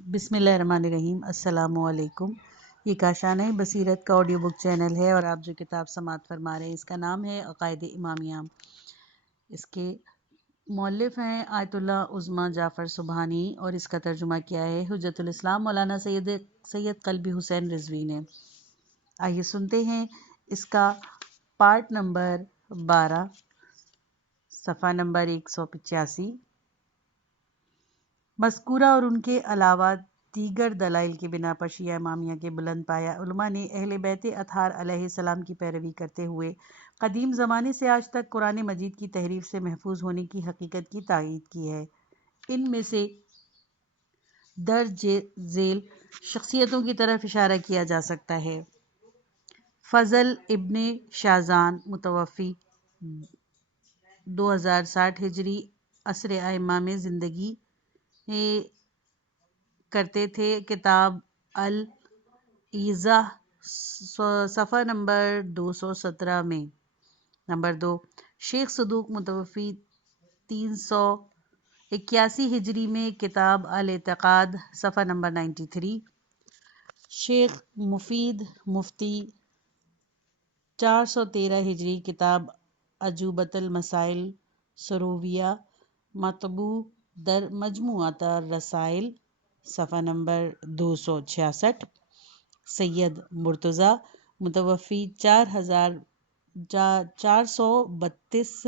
بسم اللہ الرحمن الرحیم۔ السلام علیکم۔ یہ کاشانہ بصیرت کا آڈیو بک چینل ہے اور آپ جو کتاب سماعت فرما رہے ہیں اس کا نام ہے عقائد امامیہ۔ اس کے مؤلف ہیں آیت اللہ عظمیٰ جعفر سبحانی اور اس کا ترجمہ کیا ہے حجت الاسلام مولانا سید قلبی حسین رضوی نے۔ آئیے سنتے ہیں اس کا پارٹ نمبر 12 صفحہ نمبر 185۔ مذکورہ اور ان کے علاوہ دیگر دلائل کی بنا پر شیعہ امامیہ کے بلند پایہ علماء نے اہل بیت اطہار علیہ السلام کی پیروی کرتے ہوئے قدیم زمانے سے آج تک قرآن مجید کی تحریف سے محفوظ ہونے کی حقیقت کی تائید کی ہے۔ ان میں سے درج ذیل شخصیتوں کی طرف اشارہ کیا جا سکتا ہے: فضل ابن شازان متوفی 2060 ہجری عصر ائمہ میں زندگی کرتے تھے۔ کتاب الایضاح صفحہ نمبر 217 میں۔ نمبر 2، شیخ صدوق متوفی 381 ہجری میں۔ کتاب الاعتقاد صفحہ نمبر 93۔ شیخ مفید مفتی 413 ہجری۔ کتاب اجوبۃ المسائل سرویہ مطبوع در مجموعۃ الرسائل صفحہ نمبر 266۔ سید مرتضیٰ متوفی 432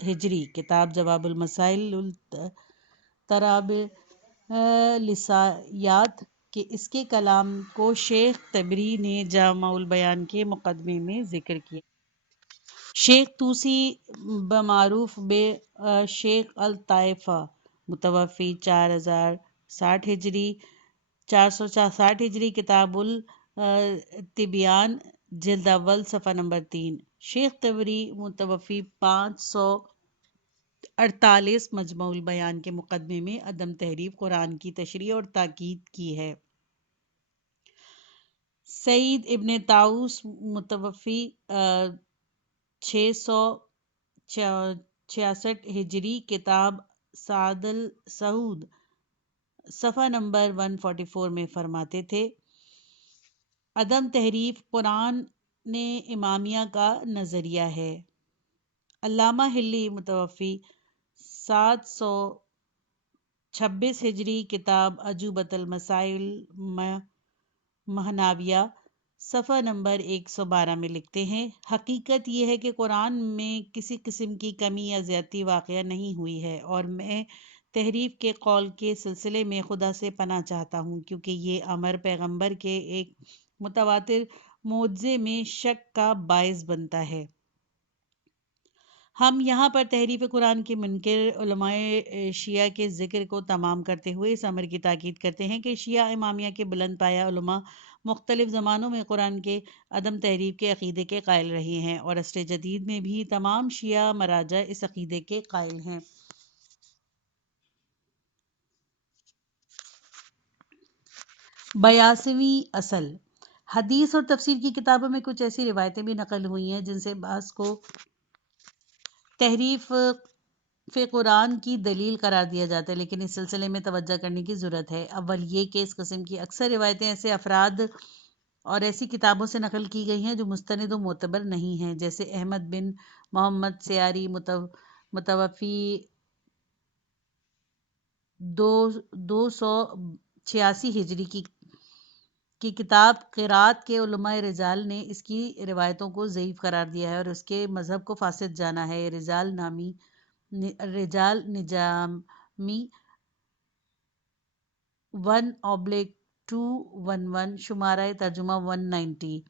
ہجری۔ کتاب جواب المسائل الطرابلسیات کہ اس کے کلام کو شیخ طبری نے جامع البیان کے مقدمے میں ذکر کیا۔ شیخ طوسی بمعروف بے شیخ الطائفہ متوفی 4060 ہجری 460 ہجری۔ کتاب التبیان جلد اول صفحہ نمبر 3۔ شیخ طبری متوفی 548 مجمع البیان کے مقدمے میں عدم تحریف قرآن کی تشریح اور تاکید کی ہے۔ سعید ابن طاؤس متوفی 666 ہجری۔ کتاب سعد السعود صفحہ نمبر 144 میں فرماتے تھے: عدم تحریف قرآن امامیہ کا نظریہ ہے۔ علامہ حلی متوفی 726 ہجری۔ کتاب اجوبۃ المسائل مہناویہ صفحہ نمبر 112 میں لکھتے ہیں: حقیقت یہ ہے کہ قرآن میں کسی قسم کی کمی یا زیادتی واقع نہیں ہوئی ہے، اور میں تحریف کے قول کے سلسلے میں خدا سے پناہ چاہتا ہوں، کیونکہ یہ امر پیغمبر کے ایک متواتر معجزے میں شک کا باعث بنتا ہے۔ ہم یہاں پر تحریف قرآن کے منکر علماء شیعہ کے ذکر کو تمام کرتے ہوئے اس امر کی تاکید کرتے ہیں کہ شیعہ امامیہ کے بلند پایہ علماء مختلف زمانوں میں قرآن کے عدم تحریف کے عقیدے کے قائل رہے ہیں، اور عصر جدید میں بھی تمام شیعہ مراجع اس عقیدے کے قائل ہیں۔ 82ویں اصل: حدیث اور تفسیر کی کتابوں میں کچھ ایسی روایتیں بھی نقل ہوئی ہیں جن سے بعض کو تحریف قرآن کی دلیل قرار دیا جاتا ہے، لیکن اس سلسلے میں توجہ کرنے کی ضرورت ہے۔ اول یہ کہ اس قسم کی اکثر روایتیں ایسے افراد اور ایسی کتابوں سے نقل کی گئی ہیں جو مستند و معتبر نہیں ہیں، جیسے احمد بن محمد سیاری متوفی 286 ہجری کی کتاب قرات کے علماء رجال نے اس کی روایتوں کو ضعیف قرار دیا ہے اور اس کے مذہب کو فاسد جانا ہے۔ رجال نجامی 1/211 شمارہ ترجمہ 190۔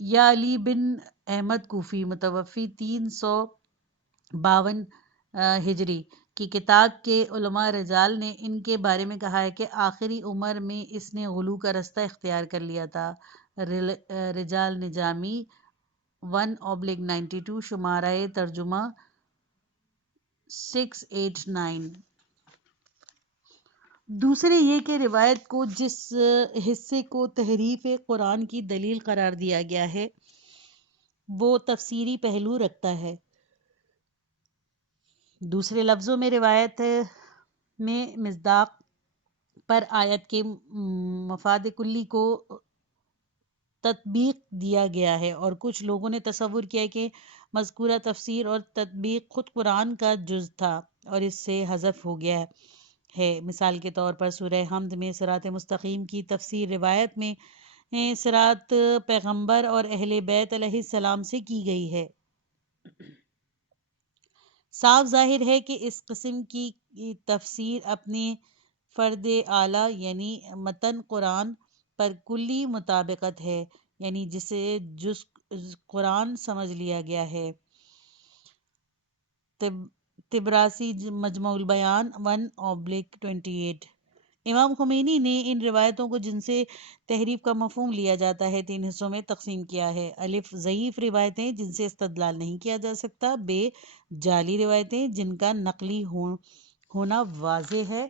یا علی بن احمد کوفی متوفی 352 ہجری کی کتاب کے علماء رجال نے ان کے بارے میں کہا ہے کہ آخری عمر میں اس نے غلو کا رستہ اختیار کر لیا تھا۔ رجال نجامی 1/92 شمارہ ترجمہ 689۔ دوسرے یہ کہ روایت کو جس حصے کو تحریف قرآن کی دلیل قرار دیا گیا ہے وہ تفسیری پہلو رکھتا ہے۔ دوسرے لفظوں میں روایت میں مصداق پر آیت کے مفاد کلی کو تطبیق دیا گیا ہے، اور کچھ لوگوں نے تصور کیا کہ مذکورہ تفسیر اور تطبیق خود قرآن کا جز تھا اور اس سے حذف ہو گیا ہے۔ مثال کے طور پر سورہ حمد میں صراط مستقیم کی تفسیر روایت میں صراط پیغمبر اور اہل بیت علیہ السلام سے کی گئی ہے۔ صاف ظاہر ہے کہ اس قسم کی تفسیر اپنے فرد اعلیٰ یعنی متن قرآن پر کلی مطابقت ہے، یعنی جسے جز قرآن سمجھ لیا گیا ہے۔ طبرسی مجمع البیان 1/28۔ امام خمینی نے ان روایتوں کو جن سے تحریف کا مفہوم لیا جاتا ہے 3 حصوں میں تقسیم کیا ہے: الف ضعیف روایتیں جن سے استدلال نہیں کیا جا سکتا، ب جعلی روایتیں جن کا نقلی ہونا واضح ہے،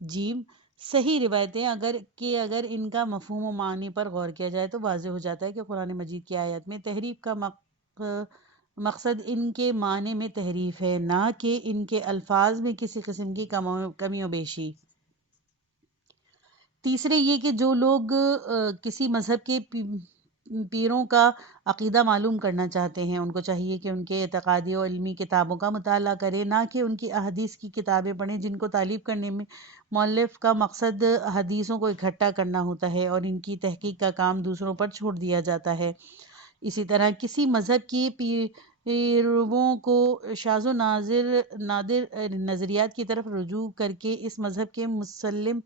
جیم صحیح روایتیں اگر ان کا مفہوم و معنی پر غور کیا جائے تو واضح ہو جاتا ہے کہ قرآن مجید کی آیات میں تحریف کا مقصد ان کے معنی میں تحریف ہے، نہ کہ ان کے الفاظ میں کسی قسم کی کمی و بیشی۔ تیسرے یہ کہ جو لوگ کسی مذہب کے پیروں کا عقیدہ معلوم کرنا چاہتے ہیں ان کو چاہیے کہ ان کے اعتقادی و علمی کتابوں کا مطالعہ کریں، نہ کہ ان کی احادیث کی کتابیں پڑھیں جن کو تالیف کرنے میں مؤلف کا مقصد حدیثوں کو اکٹھا کرنا ہوتا ہے اور ان کی تحقیق کا کام دوسروں پر چھوڑ دیا جاتا ہے۔ اسی طرح کسی مذہب کی پیرووں کو شاذ و نادر نظریات کی طرف رجوع کر کے اس مذہب کے مسلم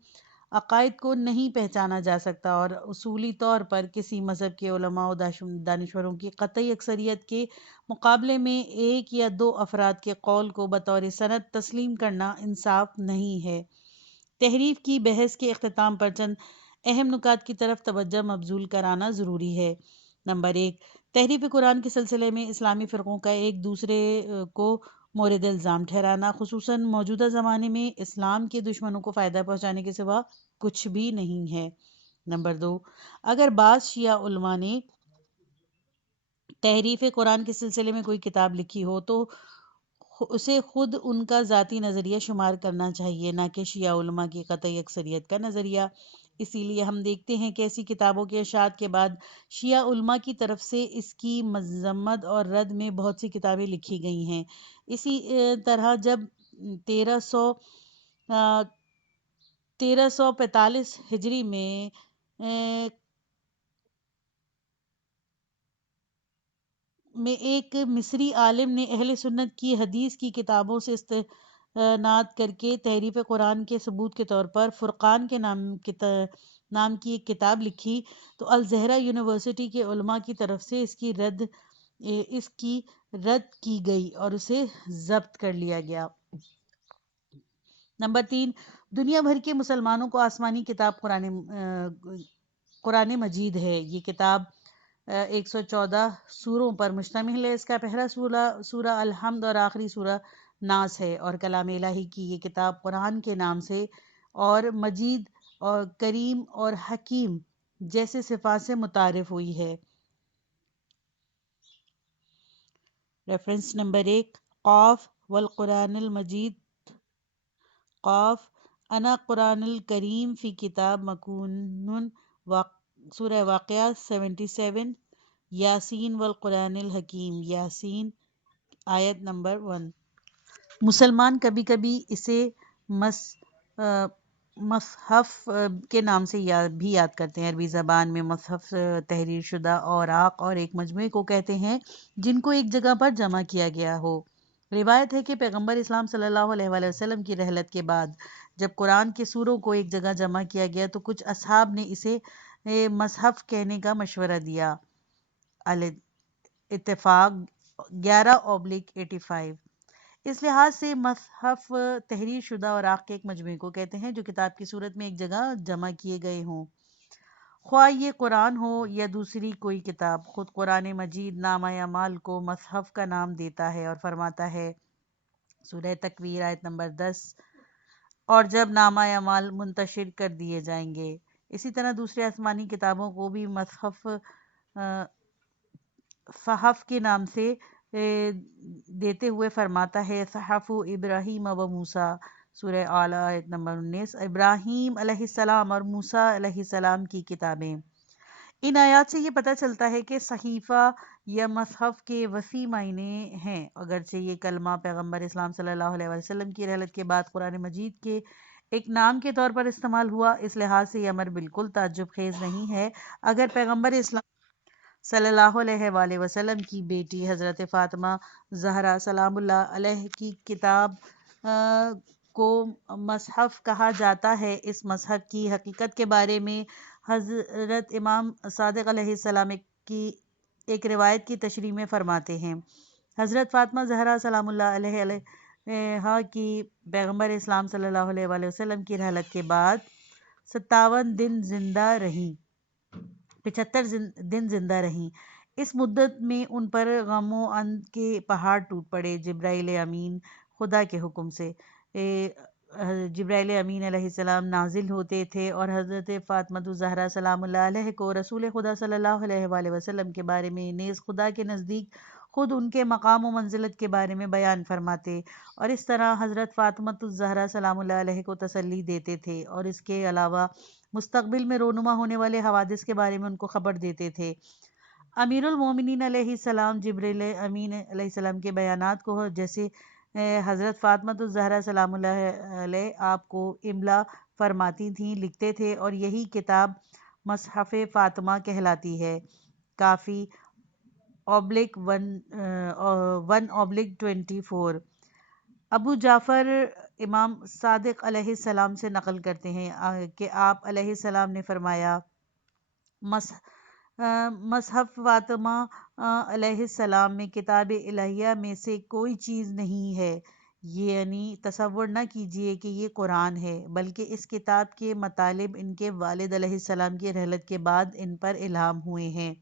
عقائد کو نہیں پہچانا جا سکتا، اور اصولی طور پر کسی مذہب کے علماء و دانشوروں کی قطعی اکثریت کے مقابلے میں ایک یا دو افراد کے قول کو بطور سند تسلیم کرنا انصاف نہیں ہے۔ تحریف کی بحث کے اختتام پر چند اہم نکات کی طرف توجہ مبذول کرانا ضروری ہے۔ نمبر 1، تحریف قرآن کے سلسلے میں اسلامی فرقوں کا ایک دوسرے کو مورد الزام ٹھہرانا خصوصاً موجودہ زمانے میں اسلام کے دشمنوں کو فائدہ پہنچانے کے سوا کچھ بھی نہیں ہے۔ نمبر 2، اگر بعض شیعہ علماء نے تحریف قرآن کے سلسلے میں کوئی کتاب لکھی ہو تو اسے خود ان کا ذاتی نظریہ شمار کرنا چاہیے، نہ کہ شیعہ علماء کی قطعی اکثریت کا نظریہ۔ اسی لیے ہم دیکھتے ہیں کہ ایسی کتابوں کے اشاعت کے بعد شیعہ علماء کی طرف سے اس کی مذمت اور رد میں بہت سی کتابیں لکھی گئی ہیں۔ اسی طرح جب 1345 ہجری میں ایک مصری عالم نے اہل سنت کی حدیث کی کتابوں سے استناد کر کے تحریف قرآن کے ثبوت کے طور پر فرقان کے نام کی ایک کتاب لکھی تو الزہرا یونیورسٹی کے علماء کی طرف سے اس کی رد کی گئی اور اسے ضبط کر لیا گیا۔ نمبر 3، دنیا بھر کے مسلمانوں کو آسمانی کتاب قرآن مجید ہے۔ یہ کتاب 114 سوروں پر مشتمل ہے۔ اس کا پہلا سورہ الحمد اور آخری سورہ ناس ہے، اور کلام الہی کی یہ کتاب قرآن کے نام سے اور مجید اور کریم اور حکیم جیسے صفات سے متعارف ہوئی ہے۔ ریفرنس نمبر 1، قاف والقرآن المجید، قاف انا قرآن الکریم فی کتاب مکنون، سورہ واقعہ 77، یاسین والقرآن الحکیم، یاسین آیت نمبر 1۔ مسلمان کبھی کبھی اسے مصحف کے نام سے بھی یاد کرتے ہیں۔ عربی زبان میں مصحف تحریر شدہ اوراق اور ایک مجموعے کو کہتے ہیں جن کو ایک جگہ پر جمع کیا گیا ہو۔ روایت ہے کہ پیغمبر اسلام صلی اللہ علیہ وآلہ وسلم کی رحلت کے بعد جب قرآن کے سوروں کو ایک جگہ جمع کیا گیا تو کچھ اصحاب نے اسے مصحف کہنے کا مشورہ دیا۔ اتفاق 11/85۔ اس لحاظ سے مصحف تحریر شدہ اوراق کے ایک مجموعے کو کہتے ہیں جو کتاب کی صورت میں ایک جگہ جمع کیے گئے ہوں، خواہ یہ قرآن ہو یا دوسری کوئی کتاب۔ خود قرآن مجید نامہ اعمال کو مصحف کا نام دیتا ہے اور فرماتا ہے، سورہ تکویر آیت نمبر 10، اور جب نامہ اعمال منتشر کر دیے جائیں گے۔ اسی طرح دوسرے آسمانی کتابوں کو بھی مصحف صحف کے نام سے دیتے ہوئے فرماتا ہے، صحف ابراہیم و موسیٰ، سورہ اعلیٰ آیت نمبر 19، ابراہیم علیہ السلام اور موسیٰ علیہ السلام کی کتابیں۔ ان آیات سے یہ پتہ چلتا ہے کہ صحیفہ یا مصحف کے وسیع معنی ہیں، اگرچہ یہ کلمہ پیغمبر اسلام صلی اللہ علیہ وسلم کی رحلت کے بعد قرآن مجید کے ایک نام کے طور پر استعمال ہوا، اس لحاظ سے یہ امر بالکل تعجب خیز نہیں ہے اگر پیغمبر اسلام صلی اللہ علیہ وآلہ وسلم کی بیٹی حضرت فاطمہ زہرا سلام اللہ علیہ کی کتاب کو مصحف کہا جاتا ہے۔ اس مصحف کی حقیقت کے بارے میں حضرت امام صادق علیہ السلام کی ایک روایت کی تشریح میں فرماتے ہیں، حضرت فاطمہ زہرا سلام اللہ علیہ کی پیغمبر اسلام صلی اللہ علیہ وآلہ وسلم کی رحلت کے بعد 57 دن زندہ رہیں، 75 دن زندہ رہیں۔ اس مدت میں ان پر غم و اند کے پہاڑ ٹوٹ پڑے۔ جبرائیل امین خدا کے حکم سے جبرائیل امین علیہ السلام نازل ہوتے تھے اور حضرت فاطمہ الزہرا سلام اللہ علیہ کو رسول خدا صلی اللہ علیہ وآلہ وسلم کے بارے میں نیز خدا کے نزدیک خود ان کے مقام و منزلت کے بارے میں بیان فرماتے اور اس طرح حضرت فاطمہ الزہرا سلام اللہ علیہ کو تسلی دیتے تھے، اور اس کے علاوہ مستقبل میں رونما ہونے والے حوادث کے بارے میں ان کو خبر دیتے تھے۔ امیر المومنین علیہ السلام جبرائیل امین علیہ السلام کے بیانات کو، جیسے حضرت فاطمہ الزہرا سلام اللہ علیہ آپ کو املا فرماتی تھیں، لکھتے تھے، اور یہی کتاب مصحف فاطمہ کہلاتی ہے۔ کافی /1/24 ابو جعفر امام صادق علیہ السلام سے نقل کرتے ہیں کہ آپ علیہ السلام نے فرمایا، مصحف فاطمہ علیہ السلام میں کتاب الہیہ میں سے کوئی چیز نہیں ہے، یعنی تصور نہ کیجئے کہ یہ قرآن ہے، بلکہ اس کتاب کے مطالب ان کے والد علیہ السلام کی رحلت کے بعد ان پر الہام ہوئے ہیں۔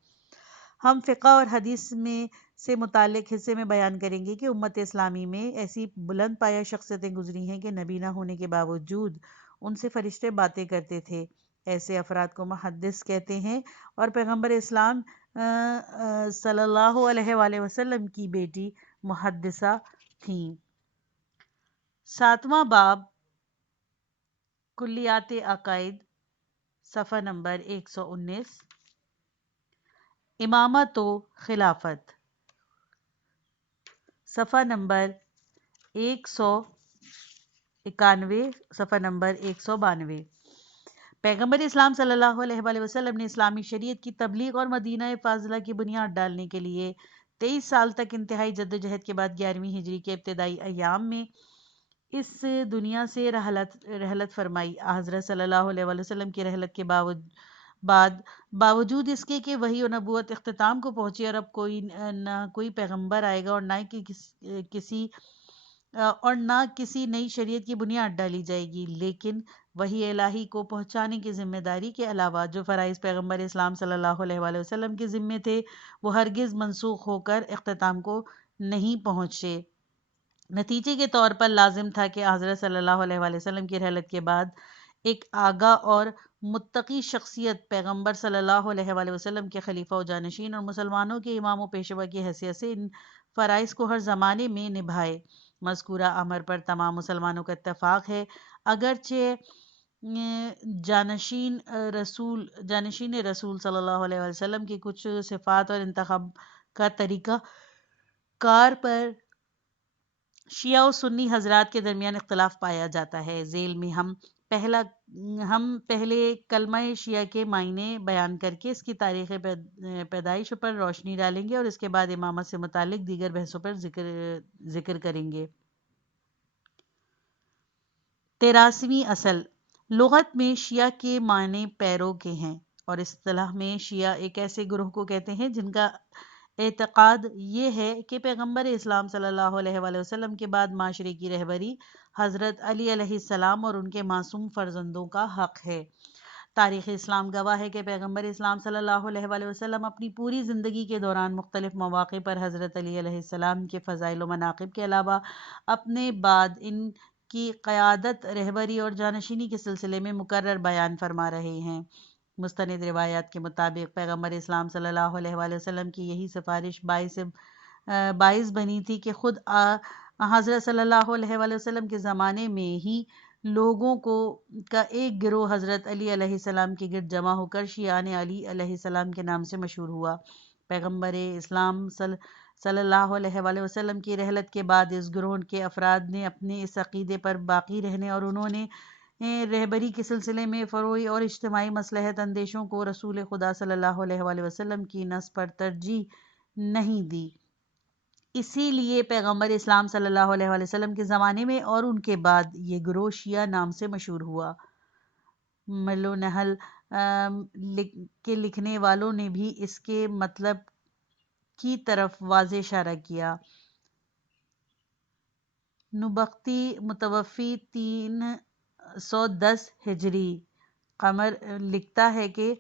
ہم فقہ اور حدیث میں سے متعلق حصے میں بیان کریں گے کہ امت اسلامی میں ایسی بلند پایہ شخصیتیں گزری ہیں کہ نبی نہ ہونے کے باوجود ان سے فرشتے باتیں کرتے تھے۔ ایسے افراد کو محدث کہتے ہیں، اور پیغمبر اسلام صلی اللہ علیہ وآلہ وسلم کی بیٹی محدثہ تھیں۔ 7واں باب کلیات عقائد، صفحہ نمبر 119، امامت و خلافت، صفحہ نمبر 191، صفحہ نمبر 192۔ پیغمبر اسلام صلی اللہ علیہ وآلہ وسلم نے اسلامی شریعت کی تبلیغ اور مدینہ فاضلہ کی بنیاد ڈالنے کے لیے 23 سال تک انتہائی جدوجہد کے بعد 11ویں ہجری کے ابتدائی ایام میں اس دنیا سے رحلت فرمائی۔ حضرت صلی اللہ علیہ وآلہ وسلم کی رحلت کے باوجود اس کے کہ وحی و نبوت اختتام کو پہنچی اور اب نہ کوئی پیغمبر آئے گا اور نہ کسی نئی شریعت کی بنیاد ڈالی جائے گی، لیکن وحی الہی کو پہنچانے کی ذمہ داری کے علاوہ جو فرائض پیغمبر اسلام صلی اللہ علیہ وآلہ وسلم کے ذمے تھے وہ ہرگز منسوخ ہو کر اختتام کو نہیں پہنچے۔ نتیجے کے طور پر لازم تھا کہ حضرت صلی اللہ علیہ وآلہ وسلم کی رحلت کے بعد ایک آگاہ اور متقی شخصیت پیغمبر صلی اللہ علیہ وآلہ وسلم کے خلیفہ و جانشین اور مسلمانوں کے امام و پیشوا کی حیثیت سے ان فرائض کو ہر زمانے میں نبھائے۔ مذکورہ امر پر تمام مسلمانوں کا اتفاق ہے، اگرچہ جانشین رسول صلی اللہ علیہ وسلم کی کچھ صفات اور انتخاب کا طریقہ کار پر شیعہ و سنی حضرات کے درمیان اختلاف پایا جاتا ہے۔ ذیل میں ہم پہلے کلمہ شیعہ کے معنی بیان کر کے اس کی تاریخ پیدائش پر روشنی ڈالیں گے اور اس کے بعد امامت سے متعلق دیگر بحثوں پر ذکر کریں گے۔ 83ویں اصل، لغت میں شیعہ کے معنی پیرو کے ہیں، اور اصطلاح میں شیعہ ایک ایسے گروہ کو کہتے ہیں جن کا اعتقاد یہ ہے کہ پیغمبر اسلام صلی اللہ علیہ وآلہ وسلم کے بعد معاشرے کی رہبری حضرت علی علیہ السلام اور ان کے معصوم فرزندوں کا حق ہے۔ تاریخ اسلام گواہ ہے کہ پیغمبر اسلام صلی اللہ علیہ وآلہ وسلم اپنی پوری زندگی کے دوران مختلف مواقع پر حضرت علی علیہ السلام کے فضائل و مناقب کے علاوہ اپنے بعد ان کی قیادت، رہبری اور جانشینی کے سلسلے میں مکرر بیان فرما رہے ہیں۔ مستند روایات کے مطابق پیغمبر اسلام صلی اللہ علیہ وآلہ وسلم کی یہی سفارش باعث بنی تھی کہ خود حضرت صلی اللہ علیہ وآلہ وسلم کے زمانے میں ہی لوگوں کا ایک گروہ حضرت علی علیہ السلام کے گرد جمع ہو کر شیعان علی علیہ السلام کے نام سے مشہور ہوا۔ پیغمبر اسلام صلی اللہ علیہ وآلہ وسلم کی رحلت کے بعد اس گروہ کے افراد نے اپنے اس عقیدے پر باقی رہنے اور انہوں نے رہبری کے سلسلے میں فروعی اور اجتماعی مصلحت اندیشوں کو رسول خدا صلی اللہ علیہ وآلہ وسلم کی نص پر ترجیح نہیں دی۔ اسی لیے پیغمبر اسلام صلی اللہ علیہ وآلہ وسلم کے زمانے میں اور ان کے بعد یہ گروہ شیعہ نام سے مشہور ہوا۔ ملو نحل کے لکھنے والوں نے بھی اس کے مطلب کی طرف واضح اشارہ کیا۔ نبختی متوفی 310 ہجری قمر لکھتا ہے کہ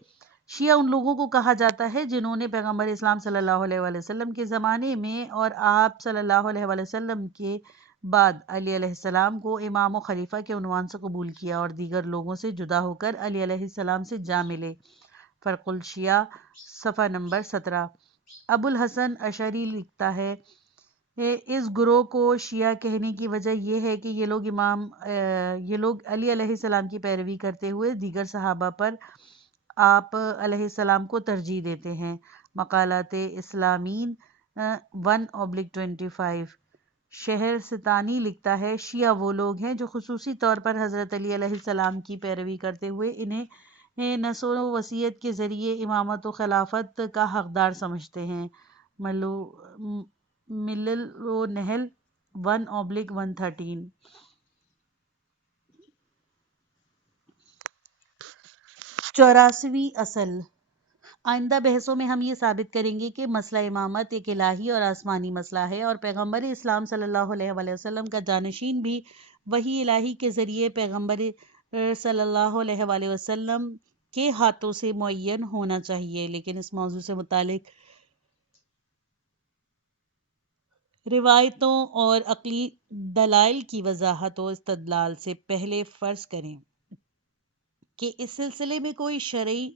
شیعہ ان لوگوں کو کہا جاتا ہے جنہوں نے پیغمبر اسلام صلی اللہ علیہ وآلہ وسلم کے زمانے میں اور آپ صلی اللہ علیہ وآلہ وسلم کے بعد علی علیہ السلام کو امام و خلیفہ کے عنوان سے قبول کیا اور دیگر لوگوں سے جدا ہو کر علی علیہ السلام سے جا ملے۔ فرق الشیعہ صفحہ نمبر 17۔ ابو الحسن اشعری لکھتا ہے اس گروہ کو شیعہ کہنے کی وجہ یہ ہے کہ یہ لوگ علی علیہ السلام کی پیروی کرتے ہوئے دیگر صحابہ پر آپ علیہ السلام کو ترجیح دیتے ہیں۔ مقالات اسلامین 1/25۔ شہر ستانی لکھتا ہے شیعہ وہ لوگ ہیں جو خصوصی طور پر حضرت علی علیہ السلام کی پیروی کرتے ہوئے انہیں نصر و وصیت کے ذریعے امامت و خلافت کا حقدار سمجھتے ہیں۔ ملل و نحل 1/113۔ 84ویں اصل۔ آئندہ بحثوں میں ہم یہ ثابت کریں گے کہ مسئلہ امامت ایک الہی اور آسمانی مسئلہ ہے اور پیغمبر اسلام صلی اللہ علیہ وآلہ وسلم کا جانشین بھی وحی الہی کے ذریعے پیغمبر صلی اللہ علیہ وآلہ وسلم کے ہاتھوں سے معین ہونا چاہیے۔ لیکن اس موضوع سے متعلق روایتوں اور عقلی دلائل کی وضاحت و استدلال سے پہلے فرض کریں کہ اس سلسلے میں کوئی شرعی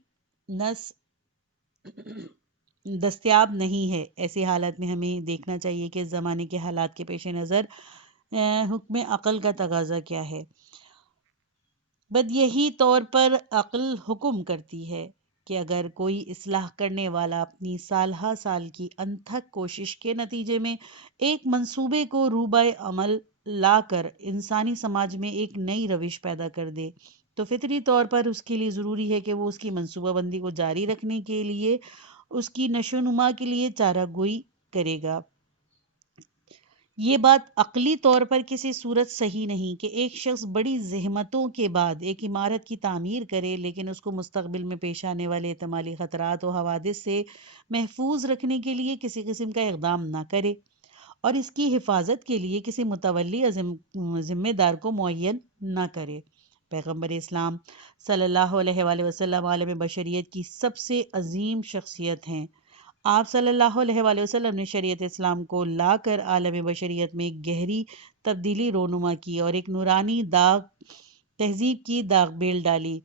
نص دستیاب نہیں ہے۔ ایسی حالت میں ہمیں دیکھنا چاہیے کہ اس زمانے کے حالات کے پیش نظر حکم عقل کا تقاضا کیا ہے۔ بدیہی طور پر عقل حکم کرتی ہے کہ اگر کوئی اصلاح کرنے والا اپنی سالہ سال کی انتھک کوشش کے نتیجے میں ایک منصوبے کو روبہ عمل لا کر انسانی سماج میں ایک نئی روش پیدا کر دے تو فطری طور پر اس کے لیے ضروری ہے کہ وہ اس کی منصوبہ بندی کو جاری رکھنے کے لیے اس کی نشو و نما کے لیے چارہ گوئی کرے گا۔ یہ بات عقلی طور پر کسی صورت صحیح نہیں کہ ایک شخص بڑی زحمتوں کے بعد ایک عمارت کی تعمیر کرے لیکن اس کو مستقبل میں پیش آنے والے احتمالی خطرات و حوادث سے محفوظ رکھنے کے لیے کسی قسم کا اقدام نہ کرے اور اس کی حفاظت کے لیے کسی متولی ذمہ دار کو معین نہ کرے۔ پیغمبر اسلام صلی اللہ علیہ وآلہ وسلم عالم بشریت کی سب سے عظیم شخصیت ہیں۔ آپ صلی اللہ علیہ وآلہ وسلم نے شریعت اسلام کو لا کر عالم بشریت میں ایک گہری تبدیلی رونما کی اور ایک نورانی تہذیب کی داغ بیل ڈالی۔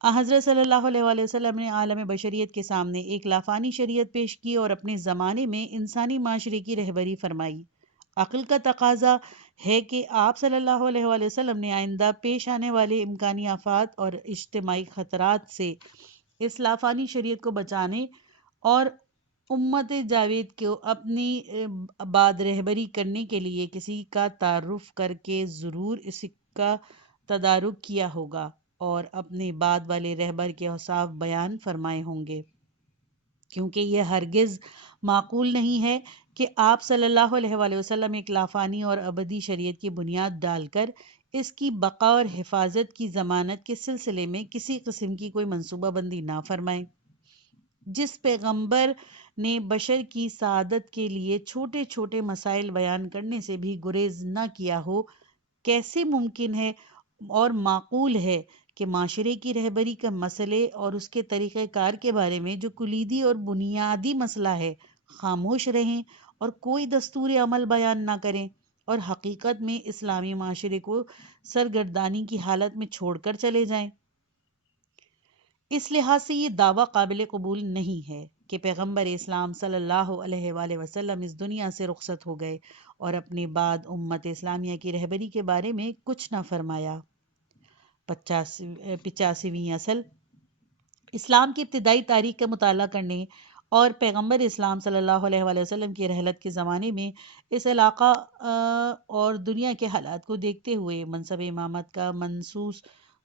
حضرت صلی اللہ علیہ وآلہ وسلم نے عالم بشریت کے سامنے ایک لافانی شریعت پیش کی اور اپنے زمانے میں انسانی معاشرے کی رہبری فرمائی۔ عقل کا تقاضا ہے کہ آپ صلی اللہ علیہ وآلہ وسلم نے آئندہ پیش آنے والے امکانی آفات اور اجتماعی خطرات سے اس لافانی شریعت کو بچانے اور امت جاوید کو اپنی بعد رہبری کرنے کے لیے کسی کا تعارف کر کے ضرور اس کا تدارک کیا ہوگا اور اپنے بعد والے رہبر کے اوصاف بیان فرمائے ہوں گے، کیونکہ یہ ہرگز معقول نہیں ہے کہ آپ صلی اللہ علیہ وآلہ وسلم ایک لافانی اور ابدی شریعت کی بنیاد ڈال کر اس کی بقا اور حفاظت کی ضمانت کے سلسلے میں کسی قسم کی کوئی منصوبہ بندی نہ فرمائیں۔ جس پیغمبر نے بشر کی سعادت کے لیے چھوٹے چھوٹے مسائل بیان کرنے سے بھی گریز نہ کیا ہو، کیسے ممکن ہے اور معقول ہے کہ معاشرے کی رہبری کے مسئلے اور اس کے طریقہ کار کے بارے میں جو کلیدی اور بنیادی مسئلہ ہے خاموش رہیں اور کوئی دستور عمل بیان نہ کریں اور حقیقت میں اسلامی معاشرے کو سرگردانی کی حالت میں چھوڑ کر چلے جائیں۔ اس لحاظ سے یہ دعویٰ قابل قبول نہیں ہے کہ پیغمبر اسلام صلی اللہ علیہ وآلہ وسلم اس دنیا سے رخصت ہو گئے اور اپنے بعد امت اسلامیہ کی رہبری کے بارے میں کچھ نہ فرمایا۔ 85ویں اصل، اسلام کی ابتدائی تاریخ کا مطالعہ کرنے اور پیغمبر اسلام صلی اللہ علیہ وآلہ وسلم کی رحلت کے زمانے میں اس علاقہ اور دنیا کے حالات کو دیکھتے ہوئے منصب امامت کا منصوص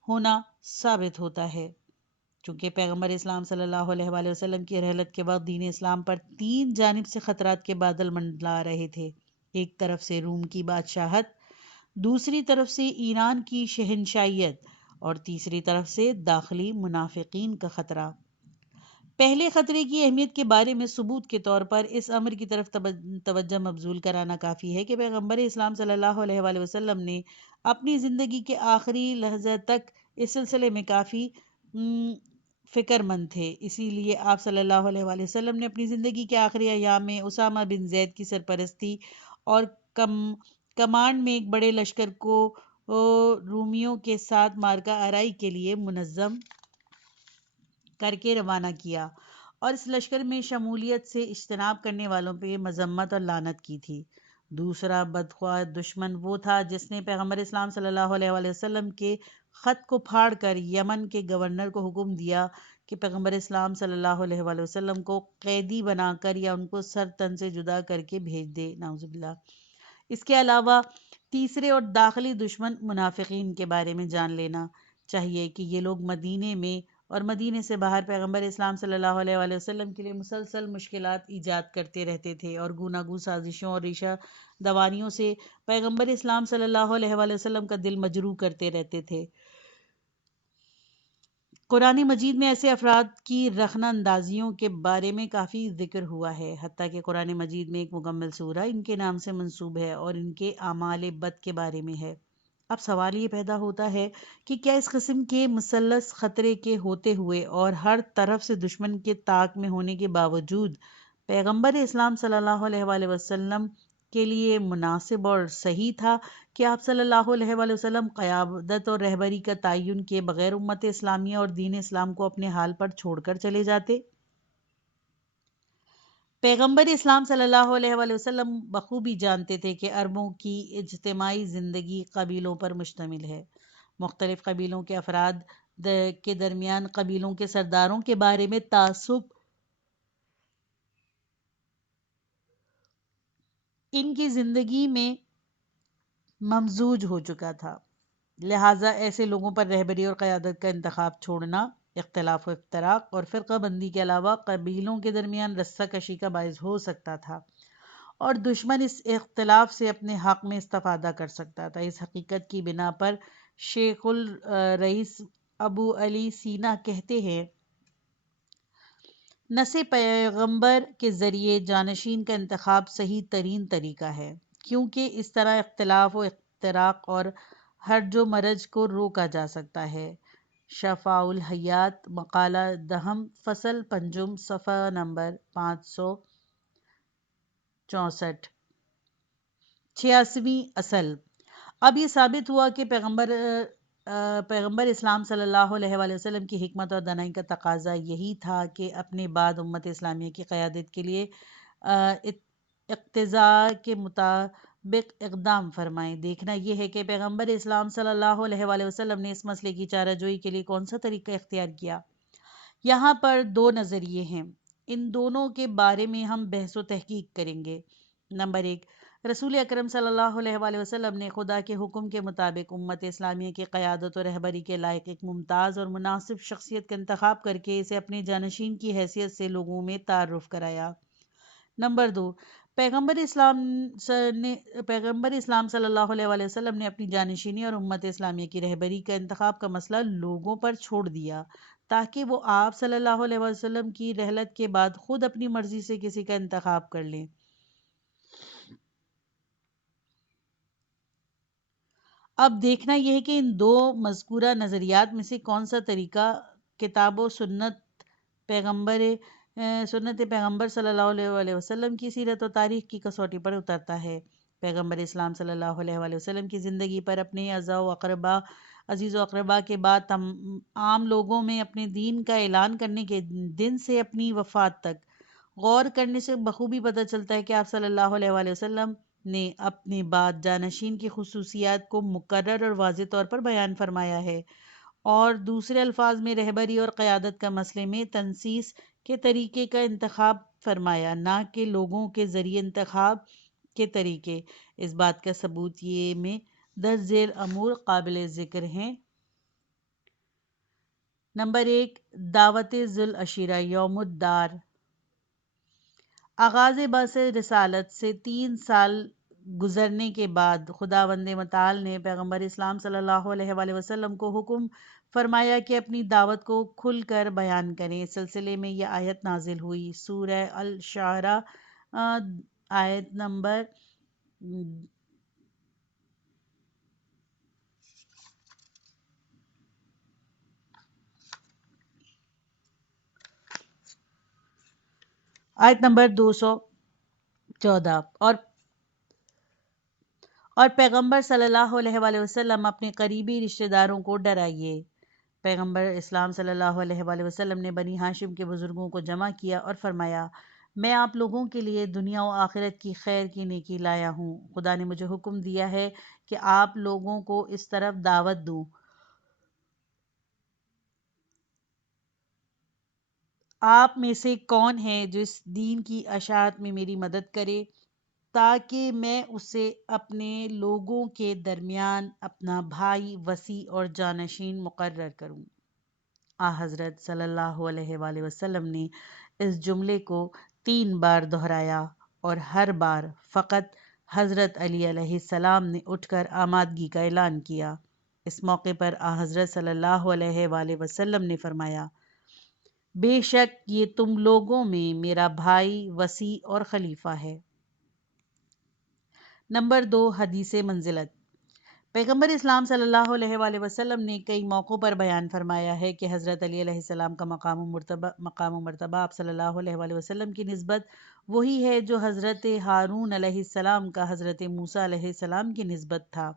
ہونا ثابت ہوتا ہے۔ چونکہ پیغمبر اسلام صلی اللہ علیہ وآلہ وسلم کی رحلت کے وقت دین اسلام پر 3 جانب سے خطرات کے بادل منڈلا رہے تھے۔ ایک طرف سے روم کی بادشاہت، دوسری طرف سے ایران کی شہنشاہیت اور تیسری طرف سے داخلی منافقین کا خطرہ۔ پہلے خطرے کی اہمیت کے بارے میں ثبوت کے طور پر اس امر کی طرف توجہ مبذول کرانا کافی ہے کہ پیغمبر اسلام صلی اللہ علیہ وآلہ وسلم نے اپنی زندگی کے آخری لحظے تک اس سلسلے میں کافی فکر مند تھے۔ اسی لیے آپ صلی اللہ علیہ وآلہ وسلم نے اپنی زندگی کے آخری ایام میں اسامہ بن زید کی سرپرستی اور کمانڈ میں ایک بڑے لشکر کو رومیوں کے ساتھ معرکہ آرائی کے لیے منظم کر کے روانہ کیا اور اس لشکر میں شمولیت سے اجتناب کرنے والوں پہ مذمت اور لعنت کی تھی۔ دوسرا بدخواہ دشمن وہ تھا جس نے پیغمبر اسلام صلی اللہ علیہ وآلہ وسلم کے خط کو پھاڑ کر یمن کے گورنر کو حکم دیا کہ پیغمبر اسلام صلی اللہ علیہ وآلہ وسلم کو قیدی بنا کر یا ان کو سر تن سے جدا کر کے بھیج دے، نعوذ باللہ۔ اس کے علاوہ تیسرے اور داخلی دشمن منافقین کے بارے میں جان لینا چاہیے کہ یہ لوگ مدینے میں اور مدینے سے باہر پیغمبر اسلام صلی اللہ علیہ وآلہ وسلم کے لیے مسلسل مشکلات ایجاد کرتے رہتے تھے اور گوناگو سازشوں اور ریشہ دوانیوں سے پیغمبر اسلام صلی اللہ علیہ وآلہ وسلم کا دل مجروح کرتے رہتے تھے۔ قرآن مجید میں ایسے افراد کی رخنہ اندازیوں کے بارے میں کافی ذکر ہوا ہے، حتیٰ کہ قرآن مجید میں ایک مکمل سورہ ان کے نام سے منسوب ہے اور ان کے اعمال بد کے بارے میں ہے۔ اب سوال یہ پیدا ہوتا ہے کہ کیا اس قسم کے مثلث خطرے کے ہوتے ہوئے اور ہر طرف سے دشمن کے طاق میں ہونے کے باوجود پیغمبر اسلام صلی اللہ علیہ وآلہ وسلم کے لیے مناسب اور صحیح تھا کہ آپ صلی اللہ علیہ وآلہ وسلم قیادت اور رہبری کا تعین کیے بغیر امت اسلامیہ اور دین اسلام کو اپنے حال پر چھوڑ کر چلے جاتے؟ پیغمبر اسلام صلی اللہ علیہ وآلہ وسلم بخوبی جانتے تھے کہ عربوں کی اجتماعی زندگی قبیلوں پر مشتمل ہے۔ مختلف قبیلوں کے افراد کے درمیان قبیلوں کے سرداروں کے بارے میں تعصب ان کی زندگی میں ممزوج ہو چکا تھا، لہٰذا ایسے لوگوں پر رہبری اور قیادت کا انتخاب چھوڑنا اختلاف و افتراق اور فرقہ بندی کے علاوہ قبیلوں کے درمیان رسہ کشی کا باعث ہو سکتا تھا اور دشمن اس اختلاف سے اپنے حق میں استفادہ کر سکتا تھا۔ اس حقیقت کی بنا پر شیخ الرئیس ابو علی سینا کہتے ہیں، نسِ پیغمبر کے ذریعے جانشین کا انتخاب صحیح ترین طریقہ ہے، کیونکہ اس طرح اختلاف و افتراق اور ہرج و مرج کو روکا جا سکتا ہے۔ شفاء الحیات، مقالہ دہم، فصل پنجم، صفحہ نمبر 564۔ 86ویں اصل، اب یہ ثابت ہوا کہ پیغمبر اسلام صلی اللہ علیہ وآلہ وسلم کی حکمت اور دانائی کا تقاضا یہی تھا کہ اپنے بعد امت اسلامیہ کی قیادت کے لیے اقتضاء کے مطابق اقدام فرمائیں۔ دیکھنا یہ ہے کہ پیغمبر اسلام صلی اللہ علیہ وآلہ وسلم نے اس مسئلے کی چارہ جوئی کے لیے کون سا طریقہ اختیار کیا۔ یہاں پر 2 نظریے ہیں، ان دونوں کے بارے میں ہم بحث و تحقیق کریں گے۔ نمبر 1، رسول اکرم صلی اللہ علیہ وآلہ وسلم نے خدا کے حکم کے مطابق امت اسلامیہ کی قیادت و رہبری کے لائق ایک ممتاز اور مناسب شخصیت کا انتخاب کر کے اسے اپنے جانشین کی حیثیت سے لوگوں میں تعارف کرایا۔ نمبر 2، پیغمبر اسلام صلی اللہ علیہ وآلہ وسلم نے اپنی جانشینی اور امت اسلامیہ کی رہبری کا انتخاب کا مسئلہ لوگوں پر چھوڑ دیا تاکہ وہ آپ صلی اللہ علیہ وسلم کی رحلت کے بعد خود اپنی مرضی سے کسی کا انتخاب کر لیں۔ اب دیکھنا یہ ہے کہ ان 2 مذکورہ نظریات میں سے کون سا طریقہ کتاب و سنت پیغمبر صلی اللہ علیہ وآلہ وسلم کی سیرت و تاریخ کی کسوٹی پر اترتا ہے۔ پیغمبر اسلام صلی اللہ علیہ وآلہ وسلم کی زندگی پر اپنے عزیز و اقربا کے بعد عام لوگوں میں اپنے دین کا اعلان کرنے کے دن سے اپنی وفات تک غور کرنے سے بخوبی پتہ چلتا ہے کہ آپ صلی اللہ علیہ وآلہ وسلم نے اپنے بعد جانشین کی خصوصیات کو مقرر اور واضح طور پر بیان فرمایا ہے، اور دوسرے الفاظ میں رہبری اور قیادت کا مسئلے میں تنسیص کے طریقے کا انتخاب فرمایا، نہ کہ لوگوں کے ذریعے انتخاب کے طریقے۔ اس بات کا ثبوت یہ میں درج ذیل امور قابل ذکر ہیں۔ نمبر 1، دعوت ذی العشیرہ یوم الدار۔ آغاز بعث رسالت سے 3 سال گزرنے کے بعد خداوند متعال نے پیغمبر اسلام صلی اللہ علیہ وآلہ وسلم کو حکم فرمایا کہ اپنی دعوت کو کھل کر بیان کریں۔ اس سلسلے میں یہ آیت نازل ہوئی، سورہ الشعراء، آیت نمبر 214۔ اور پیغمبر صلی اللہ علیہ وآلہ وسلم اپنے قریبی رشتہ داروں کو ڈرائیے۔ پیغمبر اسلام صلی اللہ علیہ وآلہ وسلم نے بنی ہاشم کے بزرگوں کو جمع کیا اور فرمایا، میں آپ لوگوں کے لیے دنیا و آخرت کی خیر کی نیکی لایا ہوں۔ خدا نے مجھے حکم دیا ہے کہ آپ لوگوں کو اس طرف دعوت دوں۔ آپ میں سے کون ہے جو اس دین کی اشاعت میں میری مدد کرے تاکہ میں اسے اپنے لوگوں کے درمیان اپنا بھائی، وصی اور جانشین مقرر کروں۔ حضرت صلی اللہ علیہ وآلہ وسلم نے اس جملے کو 3 بار دہرایا، اور ہر بار فقط حضرت علی علیہ السلام نے اٹھ کر آمادگی کا اعلان کیا۔ اس موقع پر حضرت صلی اللہ علیہ وآلہ وسلم نے فرمایا، بے شک یہ تم لوگوں میں میرا بھائی، وصی اور خلیفہ ہے۔ نمبر 2، حدیث منزلت۔ پیغمبر اسلام صلی اللہ علیہ وآلہ وسلم نے کئی موقعوں پر بیان فرمایا ہے کہ حضرت علی علیہ السلام کا مقام و مرتبہ آپ صلی اللہ علیہ وآلہ وسلم کی نسبت وہی ہے جو حضرت ہارون علیہ السلام کا حضرت موسیٰ علیہ السلام کی نسبت تھا،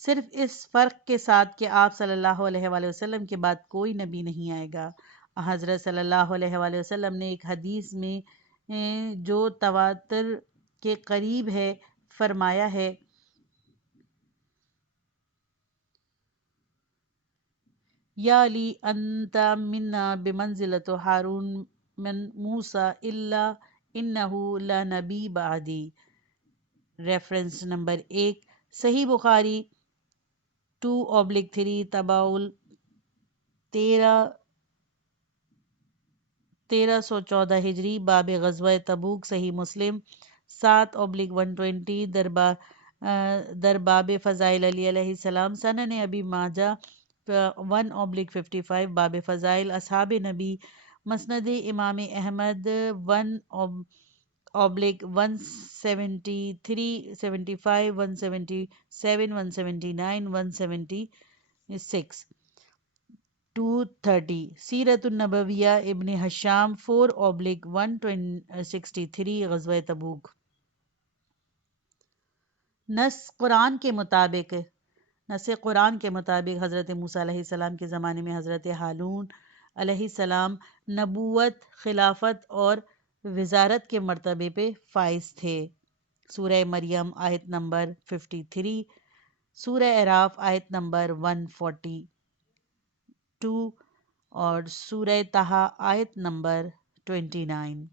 صرف اس فرق کے ساتھ کہ آپ صلی اللہ علیہ وآلہ وسلم کے بعد کوئی نبی نہیں آئے گا۔ حضرت صلی اللہ علیہ وآلہ وسلم نے ایک حدیث میں جو تواتر کے قریب ہے فرمایا ہے، یا علی انت منا بمنزلت ہارون من موسیٰ الا انہ لنبی بعدی۔ ریفرنس نمبر 1، صحیح بخاری 2/3، تباؤل 1314 ہجری، باب غزوہ تبوک، صحیح مسلم 7/120، در باب فضائل علی علیہ السلام، سنن ابی ماجہ 1/55، باب فضائل اصحاب نبی، مسند امام احمد 1/173، 75، 177، 179، 176، 230۔ سیرت النبویہ ابن ہشام 4/163، غزوہ تبوک۔ نص قرآن کے مطابق حضرت موسیٰ علیہ السلام کے زمانے میں حضرت ہارون علیہ السلام نبوت، خلافت اور وزارت کے مرتبے پہ فائز تھے۔ سورہ مریم آیت نمبر 53، سورہ اعراف آیت نمبر 142 اور سورہ طٰہٰ آیت نمبر 29۔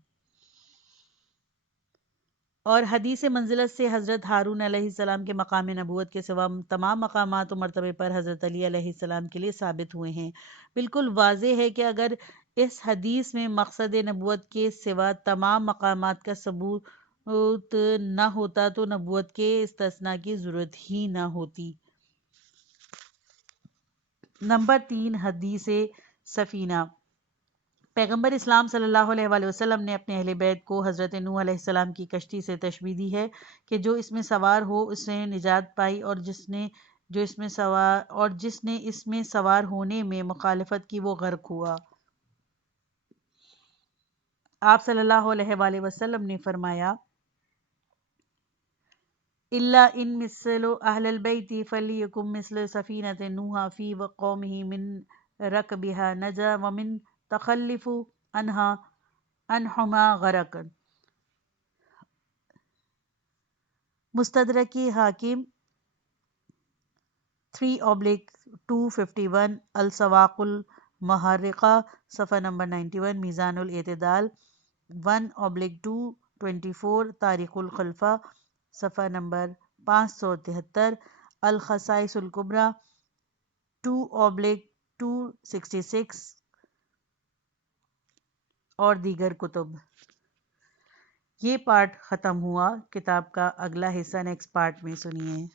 اور حدیث منزلت سے حضرت ہارون علیہ السلام کے مقام نبوت کے سوا تمام مقامات و مرتبے پر حضرت علی علیہ السلام کے لیے ثابت ہوئے ہیں۔ بالکل واضح ہے کہ اگر اس حدیث میں مقصد نبوت کے سوا تمام مقامات کا ثبوت نہ ہوتا تو نبوت کے استثناء کی ضرورت ہی نہ ہوتی۔ نمبر 3، حدیث سفینہ۔ پیغمبر اسلام صلی اللہ علیہ وآلہ وسلم نے اپنے اہل بیت کو حضرت نوح علیہ السلام کی کشتی سے تشبیہ دی ہے کہ جو اس میں سوار ہو اس نے نجات پائی، اور جس نے اس میں سوار ہونے میں مخالفت کی وہ غرق ہوا۔ آپ صلی اللہ علیہ وآلہ وسلم نے فرمایا، الا ان مثل اہل البیت فلیکن مثل سفینۃ نوح فی وقومہ من رکبها نجا ومن تخلف عنہا انہما غرقن. مستدرکی حاکم 3/251 السواق المحرقہ صفحہ نمبر 91. میزان الاعتدال 1/224 تاریخ الخلفاء صفحہ نمبر 573. الخصائص الکبریٰ 2/266 اور دیگر کتب. یہ پارٹ ختم ہوا. کتاب کا اگلا حصہ نیکسٹ پارٹ میں سنیے.